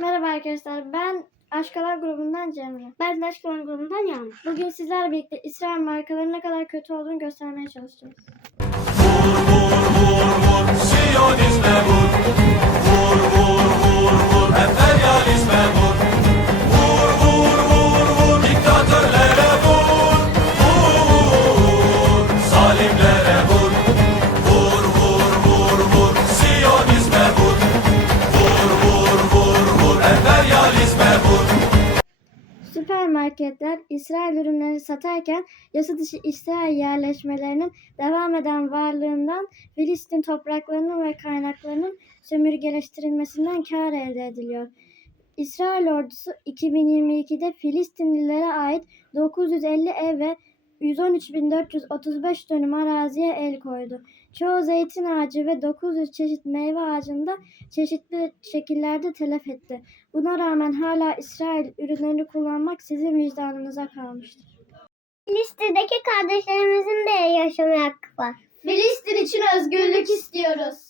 Merhaba arkadaşlar ben Aşkalar grubundan Cemre. Ben de Aşkalar grubundan Yağmur. Bugün sizlerle birlikte İsrail markaların ne kadar kötü olduğunu göstermeye çalışacağız. Süpermarketler İsrail ürünleri satarken yasa dışı İsrail yerleşmelerinin devam eden varlığından Filistin topraklarının ve kaynaklarının sömürgeleştirilmesinden kar elde ediliyor. İsrail ordusu 2022'de Filistinlilere ait 950 ev ve 113.435 dönüm araziye el koydu. Çoğu zeytin ağacı ve 900 çeşit meyve ağacını da çeşitli şekillerde telef etti. Buna rağmen hala İsrail ürünlerini kullanmak sizin vicdanınıza kalmıştır. Filistin'deki kardeşlerimizin de yaşamaya hakkı var. Filistin için özgürlük istiyoruz.